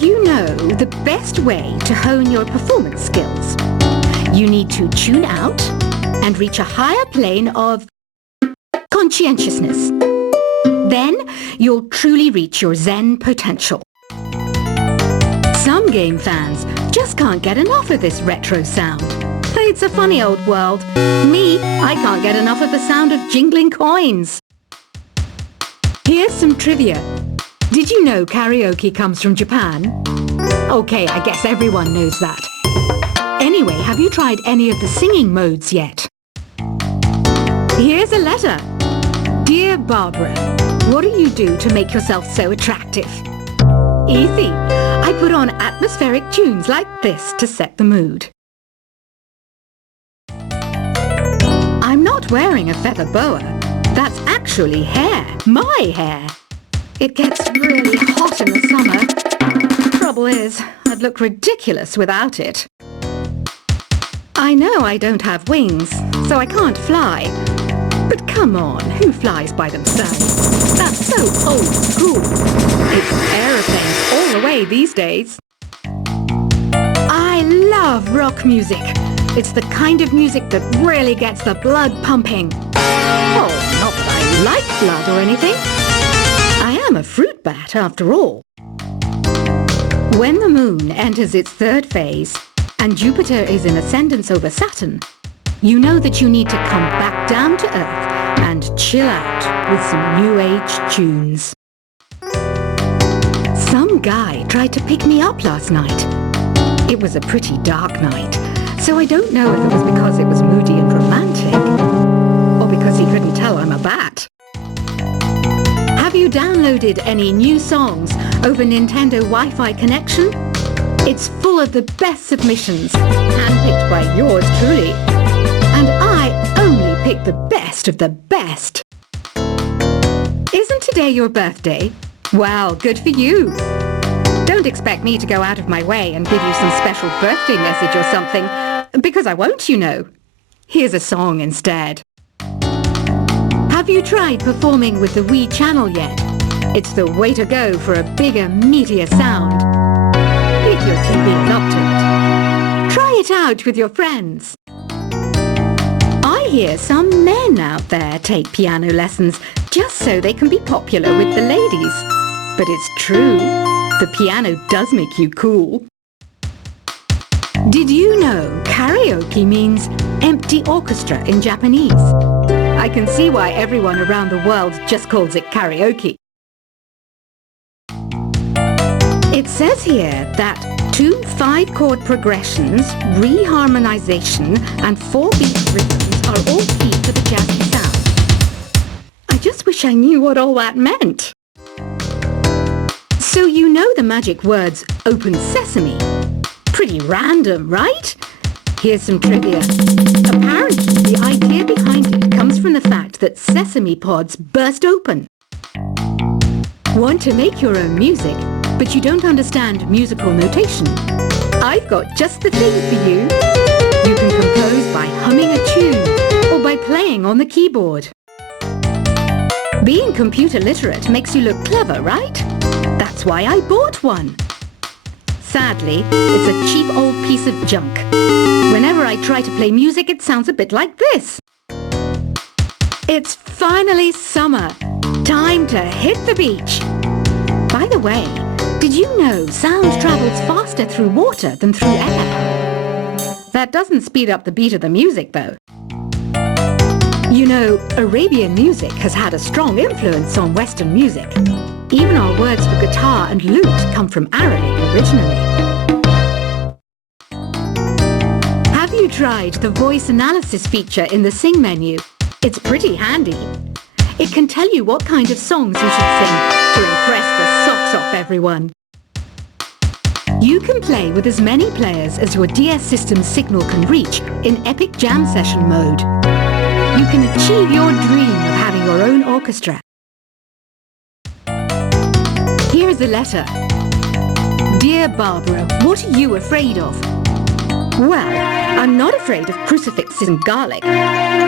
you know the best way to hone your performance skills? You need to tune out and reach a higher plane of conscientiousness. Then you'll truly reach your Zen potential. Some game fans just can't get enough of this retro sound. It's a funny old world. Me, I can't get enough of the sound of jingling coins. Here's some trivia. Did you know karaoke comes from Japan? Okay, I guess everyone knows that. Anyway, have you tried any of the singing modes yet? Here's a letter. Dear Barbara, what do you do to make yourself so attractive? Easy. I put on atmospheric tunes like this to set the mood. I'm not wearing a feather boa. That's actually hair. My hair. It gets really hot in the summer. Trouble is, I'd look ridiculous without it. I know I don't have wings, so I can't fly. But come on, who flies by themselves? That's so old school. It's aeroplanes all the way these days. I love rock music. It's the kind of music that really gets the blood pumping. Oh, not that I like blood or anything. I am a fruit bat after all. When the moon enters its third phase and Jupiter is in ascendance over Saturn, you know that you need to come back down to Earth and chill out with some New Age tunes. Some guy tried to pick me up last night. It was a pretty dark night, so I don't know if it was because it was moody and romantic, or because he couldn't tell I'm a bat. Have you downloaded any new songs over Nintendo Wi-Fi connection? It's full of the best submissions, handpicked by yours truly. And I only pick the best of the best. Isn't today your birthday? Well, good for you. Don't expect me to go out of my way and give you some special birthday message or something, because I won't, you know. Here's a song instead. Have you tried performing with the Wii channel yet? It's the way to go for a bigger, meatier sound. Pick your TV up to it. Try it out with your friends. I hear some men out there take piano lessons just so they can be popular with the ladies. But it's true, the piano does make you cool. Did you know karaoke means empty orchestra in Japanese? I can see why everyone around the world just calls it karaoke. It says here that 2 5-chord progressions, reharmonization, and 4-beat rhythms are all key to the jazzy sound. I just wish I knew what all that meant. So you know the magic words "open sesame"? Pretty random, right? Here's some trivia. Apparently, the idea behind it comes from the fact that sesame pods burst open. Want to make your own music, but you don't understand musical notation? I've got just the thing for you. You can compose by humming a tune or by playing on the keyboard. Being computer literate makes you look clever, right? That's why I bought one. Sadly, it's a cheap old piece of junk. Whenever I try to play music, it sounds a bit like this. It's finally summer. Time to hit the beach. By the way, did you know sound travels faster through water than through air? That doesn't speed up the beat of the music, though. You know, Arabian music has had a strong influence on Western music. Even our words for guitar and lute come from Arabic originally. Have you tried the voice analysis feature in the Sing menu? It's pretty handy. It can tell you what kind of songs you should sing to impress the socks off everyone. You can play with as many players as your DS system's signal can reach in Epic Jam Session mode. You can achieve your dream of having your own orchestra. Here's a letter. Dear Barbara, what are you afraid of? Well, I'm not afraid of crucifixes and garlic,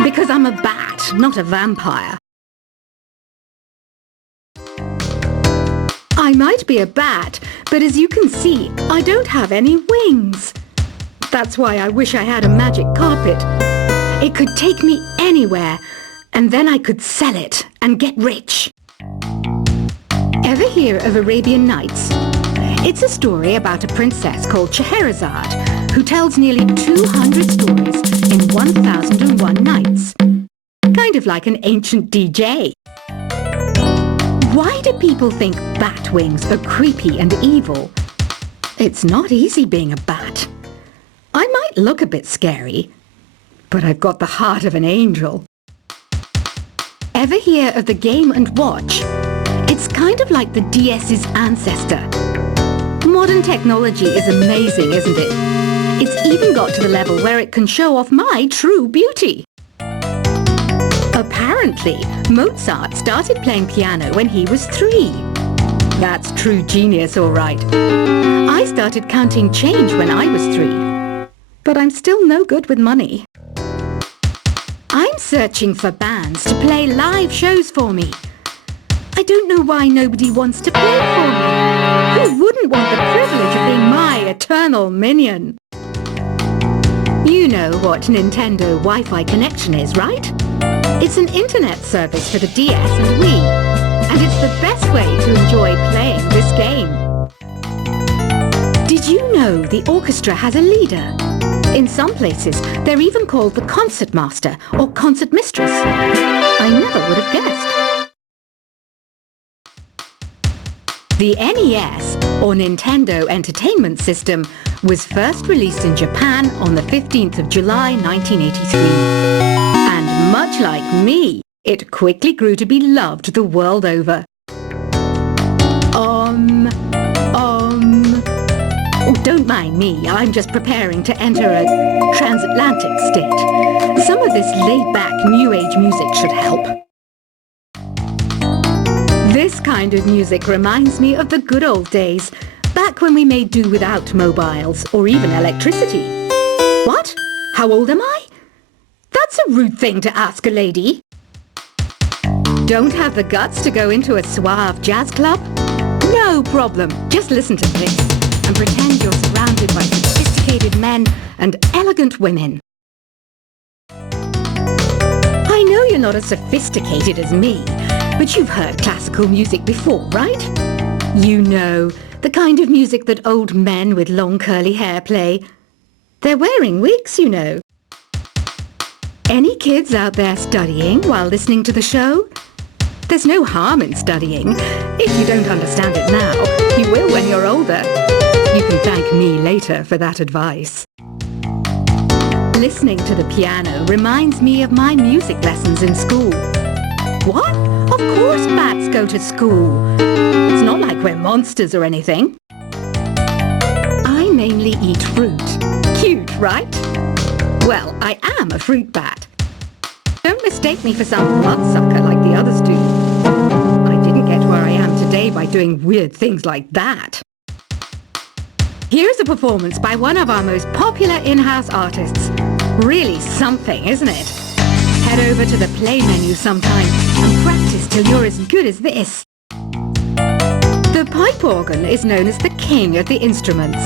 because I'm a bat, not a vampire. I might be a bat, But as you can see, I don't have any wings. That's why I wish I had a magic carpet. It could take me anywhere, and then I could sell it and get rich. Ever hear of Arabian Nights? It's a story about a princess called Scheherazade, who tells nearly 200 stories in 1001 nights. Kind of like an ancient DJ. Why do people think bat wings are creepy and evil? It's not easy being a bat. I might look a bit scary, but I've got the heart of an angel. Ever hear of the Game & Watch? It's kind of like the DS's ancestor. Modern technology is amazing, isn't it? It's even got to the level where it can show off my true beauty. Apparently, Mozart started playing piano when he was 3. That's true genius, all right. I started counting change when I was 3, but I'm still no good with money. I'm searching for bands to play live shows for me. I don't know why nobody wants to play for me. Who wouldn't want the privilege of being my eternal minion? You know what Nintendo Wi-Fi connection is, right? It's an internet service for the DS and Wii, and it's the best way to enjoy playing this game. Did you know the orchestra has a leader? In some places, they're even called the concert master or concert mistress. I never would have guessed. The NES, or Nintendo Entertainment System, was first released in Japan on the 15th of July 1983. And much like me, it quickly grew to be loved the world over. Oh, don't mind me, I'm just preparing to enter a transatlantic state. Some of this laid-back New Age music should help. This kind of music reminds me of the good old days, back when we made do without mobiles or even electricity. What? How old am I? That's a rude thing to ask a lady. Don't have the guts to go into a suave jazz club? No problem. Just listen to this and pretend you're surrounded by sophisticated men and elegant women. I know you're not as sophisticated as me, but you've heard classical music before, right? You know, the kind of music that old men with long curly hair play. They're wearing wigs, you know. Any kids out there studying while listening to the show? There's no harm in studying. If you don't understand it now, you will when you're older. You can thank me later for that advice. Listening to the piano reminds me of my music lessons in school. What? Of course bats go to school. It's not like we're monsters or anything. I mainly eat fruit. Cute, right? Well, I am a fruit bat. Don't mistake me for some bloodsucker like the others do. I didn't get where I am today by doing weird things like that. Here's a performance by one of our most popular in-house artists. Really something, isn't it? Head over to the play menu sometime and practice till you're as good as this. The pipe organ is known as the king of the instruments.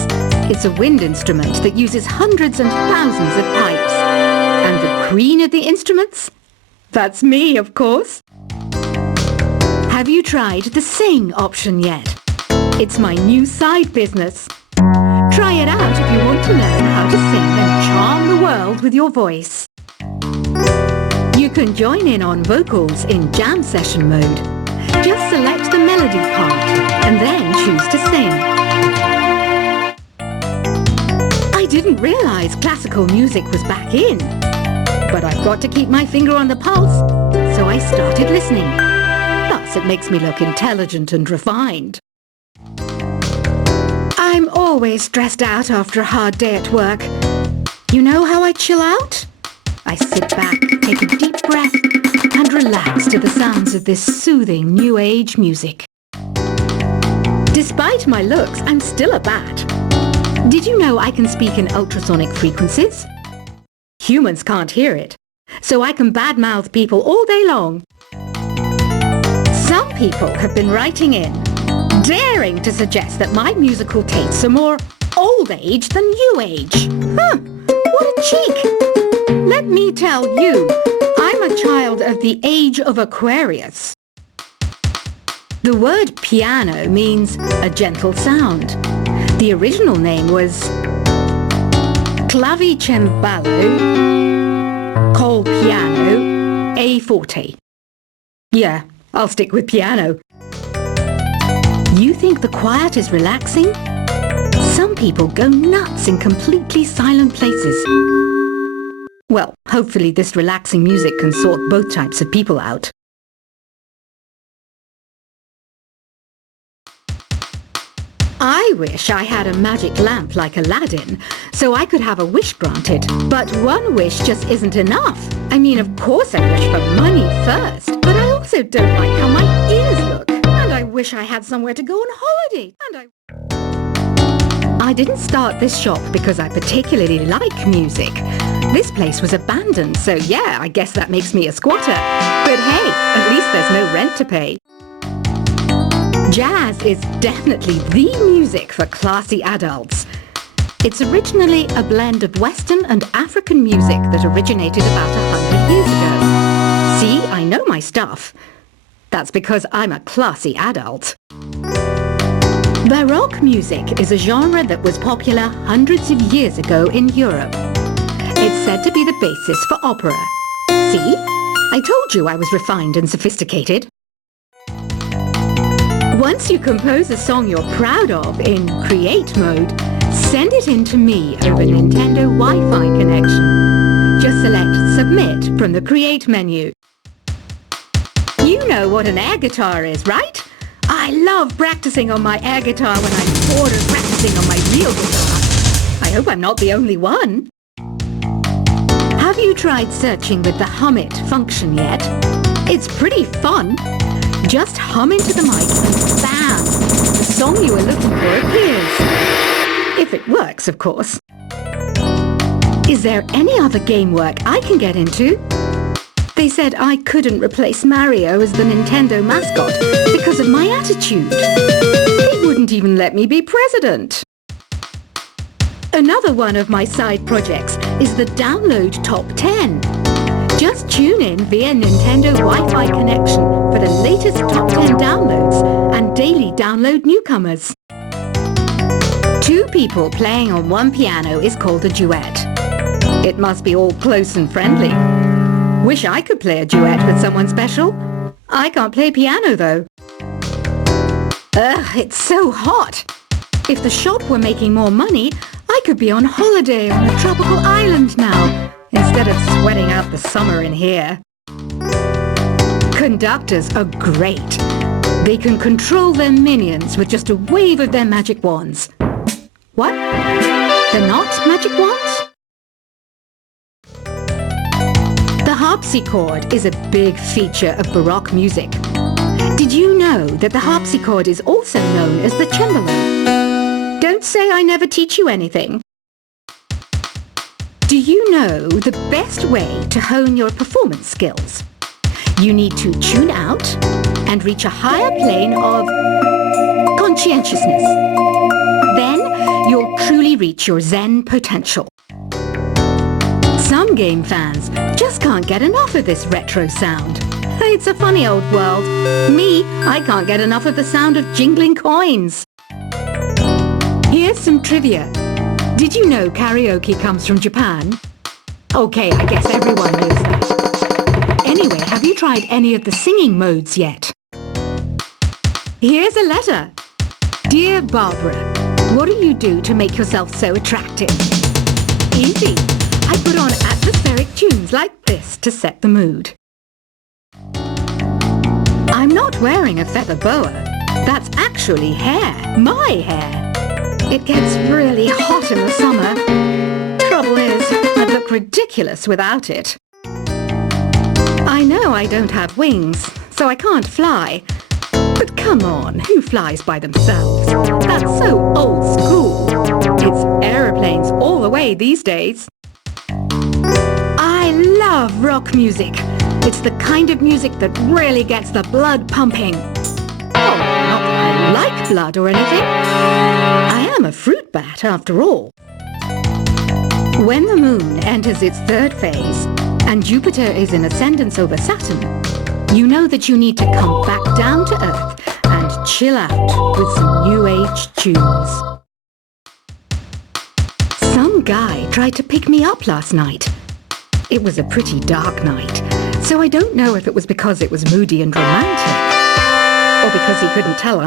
It's a wind instrument that uses hundreds and thousands of pipes. And the queen of the instruments? That's me, of course. Have you tried the sing option yet? It's my new side business. Try it out if you want to learn how to sing and charm the world with your voice. You can join in on vocals in jam session mode. Just select the melody part and then choose to sing. I didn't realize classical music was back in, but I've got to keep my finger on the pulse, so I started listening. Plus, it makes me look intelligent and refined. I'm always stressed out after a hard day at work. You know how I chill out? I sit back, take a deep breath, and relax to the sounds of this soothing new age music. Despite my looks, I'm still a bat. Did you know I can speak in ultrasonic frequencies? Humans can't hear it, so I can badmouth people all day long. Some people have been writing in. daring to suggest that my musical tastes are more old age than new age. Huh, what a cheek! Let me tell you, I'm a child of the age of Aquarius. The word piano means a gentle sound. The original name was clavicembalo col piano a forte. Yeah, I'll stick with piano. You think the quiet is relaxing? Some people go nuts in completely silent places. Well, hopefully this relaxing music can sort both types of people out. I wish I had a magic lamp like Aladdin, so I could have a wish granted. But one wish just isn't enough. I mean, of course I wish for money first, but I also don't like how my ears look. And I wish I had somewhere to go on holiday. I didn't start this shop because I particularly like music. This place was abandoned, so yeah, I guess that makes me a squatter. But hey, at least there's no rent to pay. Jazz is definitely the music for classy adults. It's originally a blend of Western and African music that originated about 100 years ago. See, I know my stuff. That's because I'm a classy adult. Baroque music is a genre that was popular hundreds of years ago in Europe. It's said to be the basis for opera. See? I told you I was refined and sophisticated. Once you compose a song you're proud of in Create mode, send it in to me over Nintendo Wi-Fi connection. Just select Submit from the Create menu. You know what an air guitar is, right? I love practicing on my air guitar when I'm bored of practicing on my real guitar. I hope I'm not the only one. Have you tried searching with the Hum It function yet? It's pretty fun. Just hum into the mic and bam! The song you were looking for appears. If it works, of course. Is there any other game work I can get into? They said I couldn't replace Mario as the Nintendo mascot because of my attitude. They wouldn't even let me be president. Another one of my side projects is the Download Top 10. Just tune in via Nintendo Wi-Fi connection for the latest top 10 downloads and daily download newcomers. Two people playing on one piano is called a duet. It must be all close and friendly. Wish I could play a duet with someone special. I can't play piano though. Ugh, it's so hot. If the shop were making more money, I could be on holiday on a tropical island now, instead of sweating out the summer in here. Conductors are great. They can control their minions with just a wave of their magic wands. What? They're not magic wands? The harpsichord is a big feature of Baroque music. Did you know that the harpsichord is also known as the cembalo? Don't say I never teach you anything. Do you know the best way to hone your performance skills? You need to tune out and reach a higher plane of conscientiousness. Then you'll truly reach your Zen potential. Some game fans just can't get enough of this retro sound. It's a funny old world. Me, I can't get enough of the sound of jingling coins. Here's some trivia. Did you know karaoke comes from Japan? Okay, I guess everyone knows that. Anyway, have you tried any of the singing modes yet? Here's a letter. Dear Barbara, what do you do to make yourself so attractive? Easy. I put on atmospheric tunes like this to set the mood. I'm not wearing a feather boa. That's actually hair. My hair. It gets really hot in the summer. Trouble is, I'd look ridiculous without it. I know I don't have wings, so I can't fly. But come on, who flies by themselves? That's so old school. It's aeroplanes all the way these days. I love rock music. It's the kind of music that really gets the blood pumping. Oh, not that I like blood or anything. I am a fruit bat after all. When the moon enters its third phase and Jupiter is in ascendance over Saturn, you know that you need to come back down to Earth and chill out with some New Age tunes. Some guy tried to pick me up last night. It was a pretty dark night, so I don't know if it was because it was moody and romantic, or because he couldn't tell